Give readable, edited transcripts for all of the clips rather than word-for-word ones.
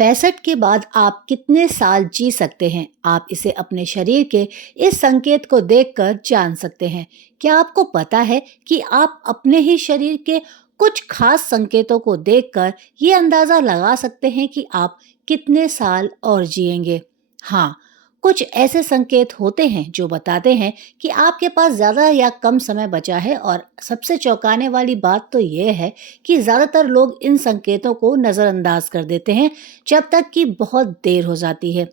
65 के बाद आप कितने साल जी सकते हैं? आप इसे अपने शरीर के इस संकेत को देखकर जान सकते हैं। क्या आपको पता है कि आप अपने ही शरीर के कुछ खास संकेतों को देखकर ये अंदाज़ा लगा सकते हैं कि आप कितने साल और जिएंगे? हाँ, कुछ ऐसे संकेत होते हैं जो बताते हैं कि आपके पास ज़्यादा या कम समय बचा है, और सबसे चौंकाने वाली बात तो ये है कि ज़्यादातर लोग इन संकेतों को नज़रअंदाज कर देते हैं जब तक कि बहुत देर हो जाती है।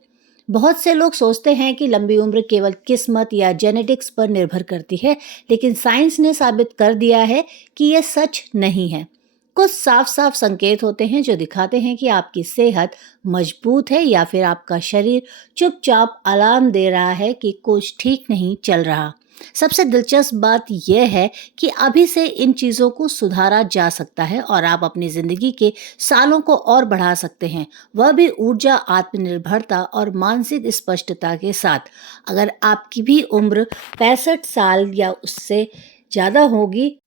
बहुत से लोग सोचते हैं कि लंबी उम्र केवल किस्मत या जेनेटिक्स पर निर्भर करती है, लेकिन साइंस ने साबित कर दिया है कि यह सच नहीं है। कुछ साफ साफ संकेत होते हैं जो दिखाते हैं कि आपकी सेहत मजबूत है, या फिर आपका शरीर चुपचाप अलार्म दे रहा है कि कुछ ठीक नहीं चल रहा। सबसे दिलचस्प बात यह है कि अभी से इन चीज़ों को सुधारा जा सकता है और आप अपनी ज़िंदगी के सालों को और बढ़ा सकते हैं, वह भी ऊर्जा, आत्मनिर्भरता और मानसिक स्पष्टता के साथ। अगर आपकी भी उम्र 65 साल या उससे ज़्यादा होगी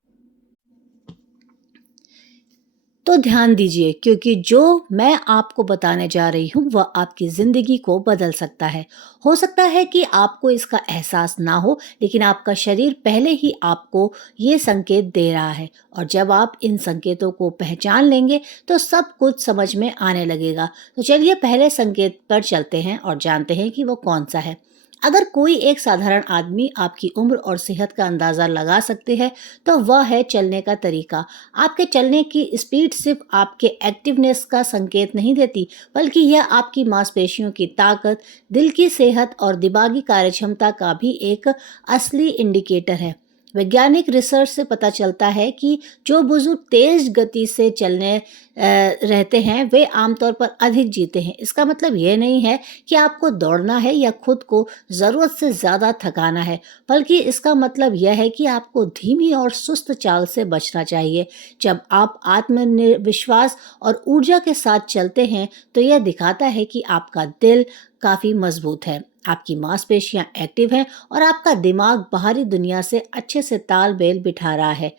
तो ध्यान दीजिए, क्योंकि जो मैं आपको बताने जा रही हूँ वह आपकी ज़िंदगी को बदल सकता है। हो सकता है कि आपको इसका एहसास ना हो, लेकिन आपका शरीर पहले ही आपको ये संकेत दे रहा है, और जब आप इन संकेतों को पहचान लेंगे तो सब कुछ समझ में आने लगेगा। तो चलिए पहले संकेत पर चलते हैं और जानते हैं कि वो कौन सा है। अगर कोई एक साधारण आदमी आपकी उम्र और सेहत का अंदाज़ा लगा सकते हैं, तो वह है चलने का तरीका। आपके चलने की स्पीड सिर्फ आपके एक्टिवनेस का संकेत नहीं देती, बल्कि यह आपकी मांसपेशियों की ताकत, दिल की सेहत और दिमागी कार्यक्षमता का भी एक असली इंडिकेटर है। वैज्ञानिक रिसर्च से पता चलता है कि जो बुजुर्ग तेज गति से चलने रहते हैं वे आमतौर पर अधिक जीते हैं। इसका मतलब यह नहीं है कि आपको दौड़ना है या खुद को ज़रूरत से ज़्यादा थकाना है, बल्कि इसका मतलब यह है कि आपको धीमी और सुस्त चाल से बचना चाहिए। जब आप आत्मविश्वास और ऊर्जा के साथ चलते हैं तो यह दिखाता है कि आपका दिल काफ़ी मजबूत है, आपकी मांसपेशियां एक्टिव हैं और आपका दिमाग बाहरी दुनिया से अच्छे से तालमेल बिठा रहा है।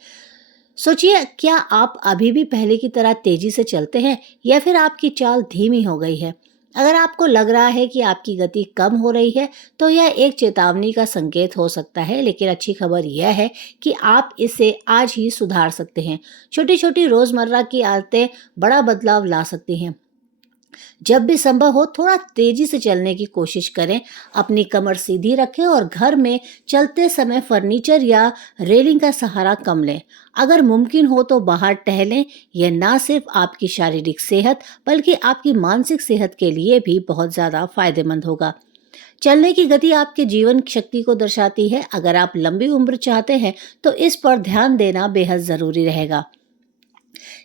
सोचिए, क्या आप अभी भी पहले की तरह तेजी से चलते हैं, या फिर आपकी चाल धीमी हो गई है? अगर आपको लग रहा है कि आपकी गति कम हो रही है, तो यह एक चेतावनी का संकेत हो सकता है, लेकिन अच्छी खबर यह है कि आप इसे आज ही सुधार सकते हैं। छोटी छोटी रोजमर्रा की आदतें बड़ा बदलाव ला सकती हैं। जब भी संभव हो थोड़ा तेजी से चलने की कोशिश करें, अपनी कमर सीधी रखें और घर में चलते समय फर्नीचर या रेलिंग का सहारा कम लें। अगर मुमकिन हो तो बाहर टहलें। यह ना सिर्फ आपकी शारीरिक सेहत बल्कि आपकी मानसिक सेहत के लिए भी बहुत ज़्यादा फायदेमंद होगा। चलने की गति आपके जीवन शक्ति को दर्शाती है। अगर आप लंबी उम्र चाहते हैं तो इस पर ध्यान देना बेहद ज़रूरी रहेगा।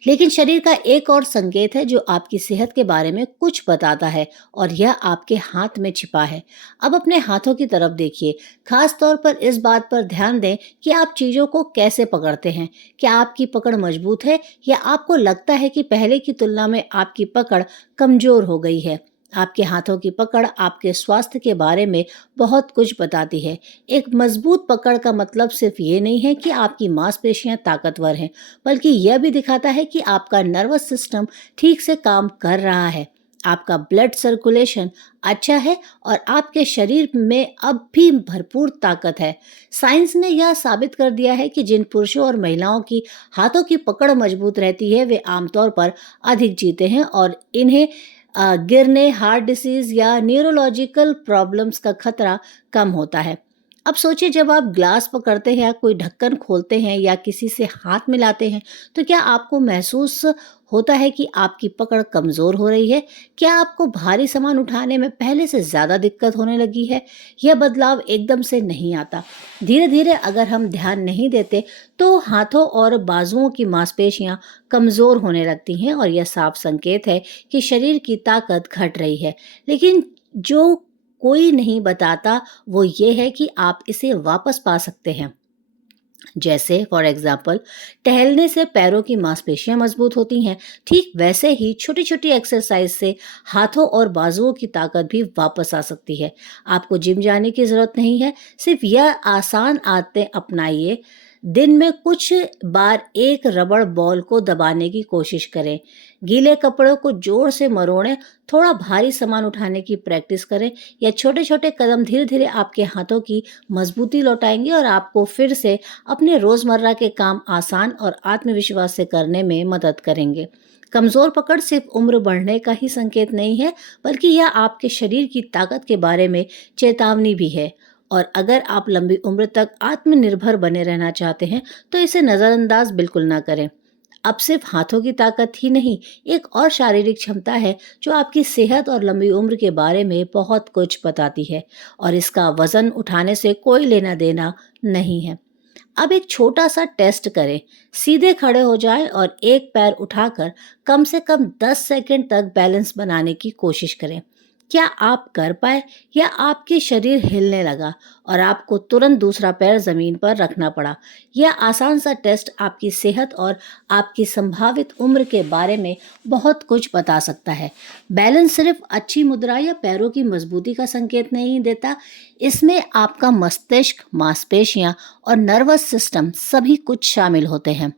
लेकिन शरीर का एक और संकेत है जो आपकी सेहत के बारे में कुछ बताता है, और यह आपके हाथ में छिपा है। अब अपने हाथों की तरफ देखिए। खास तौर पर इस बात पर ध्यान दें कि आप चीजों को कैसे पकड़ते हैं। क्या आपकी पकड़ मजबूत है, या आपको लगता है कि पहले की तुलना में आपकी पकड़ कमजोर हो गई है? आपके हाथों की पकड़ आपके स्वास्थ्य के बारे में बहुत कुछ बताती है। एक मजबूत पकड़ का मतलब सिर्फ ये नहीं है कि आपकी मांसपेशियां ताकतवर हैं, बल्कि यह भी दिखाता है कि आपका नर्वस सिस्टम ठीक से काम कर रहा है, आपका ब्लड सर्कुलेशन अच्छा है और आपके शरीर में अब भी भरपूर ताकत है। साइंस ने यह साबित कर दिया है कि जिन पुरुषों और महिलाओं की हाथों की पकड़ मजबूत रहती है वे आमतौर पर अधिक जीते हैं, और इन्हें गिरने, हार्ट डिसीज या न्यूरोलॉजिकल प्रॉब्लम्स का खतरा कम होता है। अब सोचिए, जब आप ग्लास पकड़ते हैं या कोई ढक्कन खोलते हैं या किसी से हाथ मिलाते हैं, तो क्या आपको महसूस होता है कि आपकी पकड़ कमजोर हो रही है? क्या आपको भारी सामान उठाने में पहले से ज्यादा दिक्कत होने लगी है? यह बदलाव एकदम से नहीं आता। धीरे धीरे अगर हम ध्यान नहीं देते तो हाथों और बाजुओं की मांसपेशियां कमजोर होने लगती हैं, और यह साफ संकेत है कि शरीर की ताकत घट रही है। लेकिन जो कोई नहीं बताता वो ये है कि आप इसे वापस पा सकते हैं। जैसे फॉर एग्जाम्पल, टहलने से पैरों की मांसपेशियां मजबूत होती हैं, ठीक वैसे ही छोटी छोटी एक्सरसाइज से हाथों और बाजुओं की ताकत भी वापस आ सकती है। आपको जिम जाने की जरूरत नहीं है, सिर्फ यह आसान आदतें अपनाइए। दिन में कुछ बार एक रबड़ बॉल को दबाने की कोशिश करें। गीले कपड़ों को जोर से मरोड़ें, थोड़ा भारी सामान उठाने की प्रैक्टिस करें। या छोटे-छोटे कदम धीरे-धीरे आपके हाथों की मजबूती लौटाएंगे और आपको फिर से अपने रोजमर्रा के काम आसान और आत्मविश्वास से करने में मदद करेंगे। कमजोर पकड़ सिर्फ उम्र बढ़ने का ही संकेत नहीं है, बल्कि यह आपके शरीर की ताकत के बारे में चेतावनी भी है। और अगर आप लंबी उम्र तक आत्मनिर्भर बने रहना चाहते हैं, तो इसे नज़रअंदाज बिल्कुल ना करें। अब सिर्फ हाथों की ताकत ही नहीं, एक और शारीरिक क्षमता है जो आपकी सेहत और लंबी उम्र के बारे में बहुत कुछ बताती है, और इसका वजन उठाने से कोई लेना देना नहीं है। अब एक छोटा सा टेस्ट करें। सीधे खड़े हो जाएं और एक पैर उठाकर कम से कम 10 सेकंड तक बैलेंस बनाने की कोशिश करें। क्या आप कर पाए, या आपके शरीर हिलने लगा और आपको तुरंत दूसरा पैर जमीन पर रखना पड़ा? यह आसान सा टेस्ट आपकी सेहत और आपकी संभावित उम्र के बारे में बहुत कुछ बता सकता है। बैलेंस सिर्फ अच्छी मुद्रा या पैरों की मजबूती का संकेत नहीं देता, इसमें आपका मस्तिष्क, मांसपेशियां और नर्वस सिस्टम सभी कुछ शामिल होते हैं।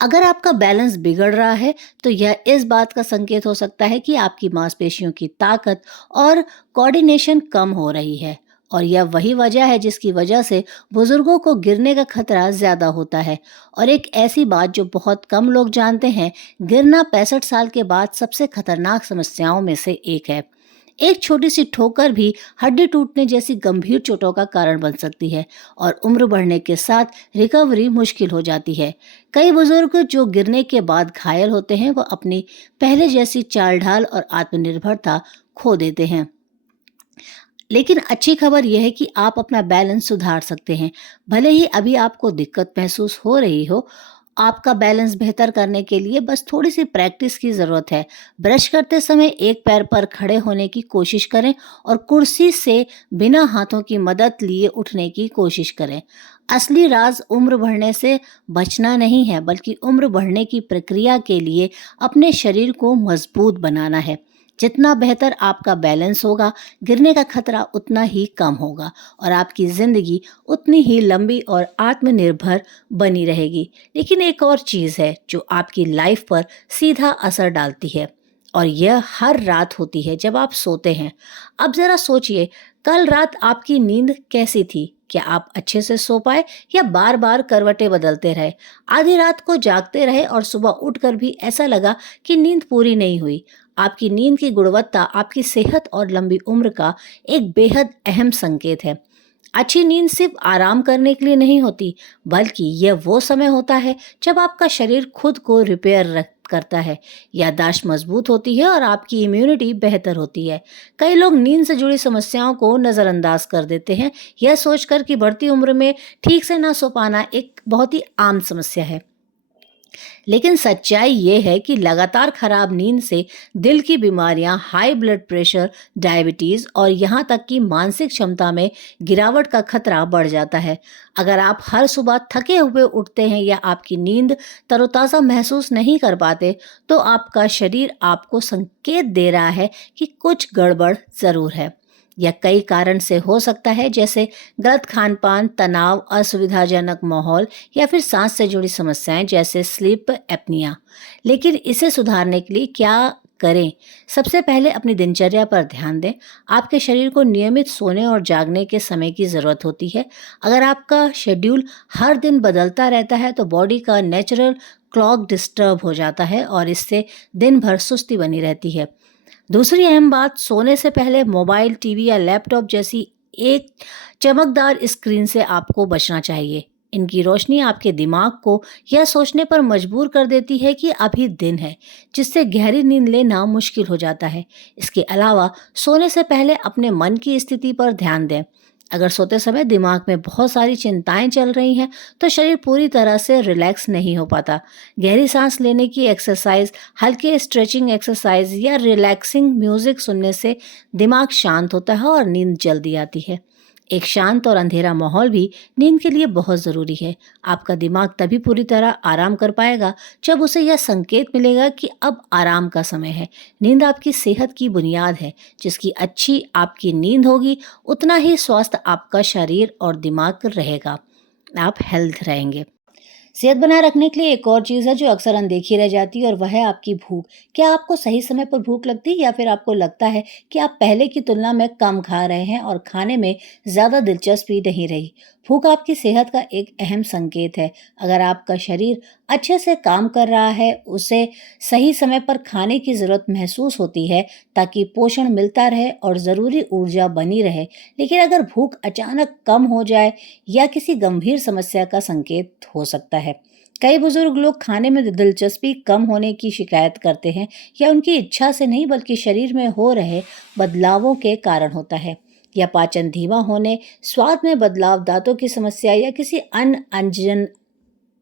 अगर आपका बैलेंस बिगड़ रहा है, तो यह इस बात का संकेत हो सकता है कि आपकी मांसपेशियों की ताकत और कोऑर्डिनेशन कम हो रही है, और यह वही वजह है जिसकी वजह से बुजुर्गों को गिरने का खतरा ज्यादा होता है। और एक ऐसी बात जो बहुत कम लोग जानते हैं, गिरना 65 साल के बाद सबसे खतरनाक समस्याओं में से एक है। एक छोटी सी ठोकर भी हड्डी टूटने जैसी गंभीर चोटों का कारण बन सकती है, और उम्र बढ़ने के साथ रिकवरी मुश्किल हो जाती है। कई बुजुर्ग जो गिरने के बाद घायल होते हैं, वो अपनी पहले जैसी चाल ढाल और आत्मनिर्भरता खो देते हैं। लेकिन अच्छी खबर यह है कि आप अपना बैलेंस सुधार सकते हैं। भले ही अभी आपको दिक्कत महसूस हो रही हो, आपका बैलेंस बेहतर करने के लिए बस थोड़ी सी प्रैक्टिस की ज़रूरत है। ब्रश करते समय एक पैर पर खड़े होने की कोशिश करें और कुर्सी से बिना हाथों की मदद लिए उठने की कोशिश करें। असली राज उम्र बढ़ने से बचना नहीं है, बल्कि उम्र बढ़ने की प्रक्रिया के लिए अपने शरीर को मजबूत बनाना है। जितना बेहतर आपका बैलेंस होगा, गिरने का खतरा उतना ही कम होगा, और आपकी ज़िंदगी उतनी ही लंबी और आत्मनिर्भर बनी रहेगी। लेकिन एक और चीज़ है जो आपकी लाइफ पर सीधा असर डालती है, और यह हर रात होती है जब आप सोते हैं। अब ज़रा सोचिए, कल रात आपकी नींद कैसी थी? क्या आप अच्छे से सो पाए, या बार बार करवटें बदलते रहे? आधी रात को जागते रहे और सुबह उठकर भी ऐसा लगा कि नींद पूरी नहीं हुई। आपकी नींद की गुणवत्ता आपकी सेहत और लंबी उम्र का एक बेहद अहम संकेत है। अच्छी नींद सिर्फ आराम करने के लिए नहीं होती, बल्कि यह वो समय होता है जब आपका शरीर खुद को रिपेयर करता है, याददाश्त मजबूत होती है और आपकी इम्यूनिटी बेहतर होती है। कई लोग नींद से जुड़ी समस्याओं को नज़रअंदाज कर देते हैं, यह सोचकर कि बढ़ती उम्र में ठीक से ना सो पाना एक बहुत ही आम समस्या है। लेकिन सच्चाई ये है कि लगातार खराब नींद से दिल की बीमारियां, हाई ब्लड प्रेशर, डायबिटीज और यहाँ तक कि मानसिक क्षमता में गिरावट का खतरा बढ़ जाता है। अगर आप हर सुबह थके हुए उठते हैं या आपकी नींद तरोताज़ा महसूस नहीं कर पाते, तो आपका शरीर आपको संकेत दे रहा है कि कुछ गड़बड़ ज़रूर है। यह कई कारण से हो सकता है, जैसे गलत खान-पान, तनाव, असुविधाजनक माहौल, या फिर सांस से जुड़ी समस्याएं जैसे स्लीप एपनिया। लेकिन इसे सुधारने के लिए क्या करें? सबसे पहले अपनी दिनचर्या पर ध्यान दें। आपके शरीर को नियमित सोने और जागने के समय की ज़रूरत होती है। अगर आपका शेड्यूल हर दिन बदलता रहता है, तो बॉडी का नेचुरल क्लॉक डिस्टर्ब हो जाता है और इससे दिन भर सुस्ती बनी रहती है। दूसरी अहम बात, सोने से पहले मोबाइल, टीवी या लैपटॉप जैसी एक चमकदार स्क्रीन से आपको बचना चाहिए। इनकी रोशनी आपके दिमाग को यह सोचने पर मजबूर कर देती है कि अभी दिन है, जिससे गहरी नींद लेना मुश्किल हो जाता है। इसके अलावा सोने से पहले अपने मन की स्थिति पर ध्यान दें। अगर सोते समय दिमाग में बहुत सारी चिंताएं चल रही हैं, तो शरीर पूरी तरह से रिलैक्स नहीं हो पाता। गहरी सांस लेने की एक्सरसाइज, हल्के स्ट्रेचिंग एक्सरसाइज या रिलैक्सिंग म्यूजिक सुनने से दिमाग शांत होता है और नींद जल्दी आती है। एक शांत और अंधेरा माहौल भी नींद के लिए बहुत ज़रूरी है। आपका दिमाग तभी पूरी तरह आराम कर पाएगा जब उसे यह संकेत मिलेगा कि अब आराम का समय है। नींद आपकी सेहत की बुनियाद है। जिसकी अच्छी आपकी नींद होगी, उतना ही स्वस्थ आपका शरीर और दिमाग रहेगा। आप हेल्थ रहेंगे। सेहत बनाए रखने के लिए एक और चीज़ है जो अक्सर अनदेखी रह जाती है और वह है आपकी भूख। क्या आपको सही समय पर भूख लगती है या फिर आपको लगता है कि आप पहले की तुलना में कम खा रहे हैं और खाने में ज़्यादा दिलचस्पी नहीं रही? भूख आपकी सेहत का एक अहम संकेत है। अगर आपका शरीर अच्छे से काम कर रहा है, उसे सही समय पर खाने की ज़रूरत महसूस होती है ताकि पोषण मिलता रहे और ज़रूरी ऊर्जा बनी रहे। लेकिन अगर भूख अचानक कम हो जाए या किसी गंभीर समस्या का संकेत हो सकता है। कई बुजुर्ग लोग खाने में दिलचस्पी कम होने की शिकायत करते हैं या उनकी इच्छा से नहीं बल्कि शरीर में हो रहे बदलावों के कारण होता है। या पाचन धीमा होने, स्वाद में बदलाव, दांतों की समस्या या किसी अन्य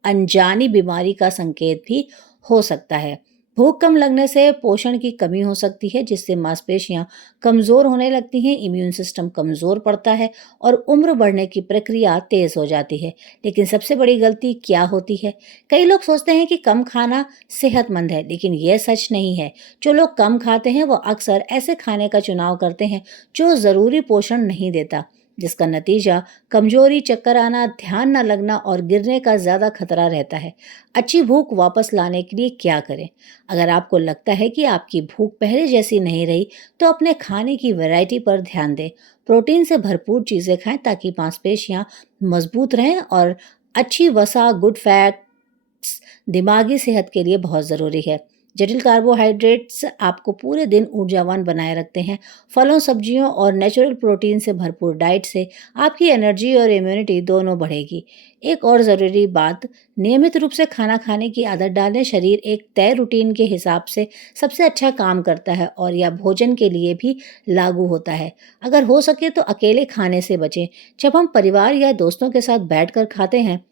अनजानी बीमारी का संकेत भी हो सकता है। भूख कम लगने से पोषण की कमी हो सकती है जिससे मांसपेशियां कमजोर होने लगती हैं, इम्यून सिस्टम कमजोर पड़ता है और उम्र बढ़ने की प्रक्रिया तेज हो जाती है। लेकिन सबसे बड़ी गलती क्या होती है? कई लोग सोचते हैं कि कम खाना सेहतमंद है, लेकिन यह सच नहीं है। जो लोग कम खाते हैं वो अक्सर ऐसे खाने का चुनाव करते हैं जो जरूरी पोषण नहीं देता, जिसका नतीजा कमजोरी, चक्कर आना, ध्यान न लगना और गिरने का ज़्यादा खतरा रहता है। अच्छी भूख वापस लाने के लिए क्या करें? अगर आपको लगता है कि आपकी भूख पहले जैसी नहीं रही, तो अपने खाने की वैरायटी पर ध्यान दें। प्रोटीन से भरपूर चीज़ें खाएं ताकि मांसपेशियां मजबूत रहें और अच्छी वसा, गुड फैट्स दिमागी सेहत के लिए बहुत ज़रूरी है। जटिल कार्बोहाइड्रेट्स आपको पूरे दिन ऊर्जावान बनाए रखते हैं। फलों, सब्जियों और नेचुरल प्रोटीन से भरपूर डाइट से आपकी एनर्जी और इम्यूनिटी दोनों बढ़ेगी। एक और ज़रूरी बात, नियमित रूप से खाना खाने की आदत डालें। शरीर एक तय रूटीन के हिसाब से सबसे अच्छा काम करता है और यह भोजन के लिए भी लागू होता है। अगर हो सके तो अकेले खाने से बचें। जब हम परिवार या दोस्तों के साथ बैठकर खाते हैं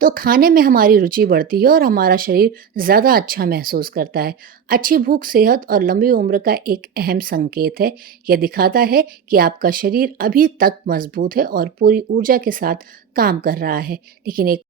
तो खाने में हमारी रुचि बढ़ती है और हमारा शरीर ज़्यादा अच्छा महसूस करता है। अच्छी भूख सेहत और लंबी उम्र का एक अहम संकेत है। यह दिखाता है कि आपका शरीर अभी तक मजबूत है और पूरी ऊर्जा के साथ काम कर रहा है। लेकिन एक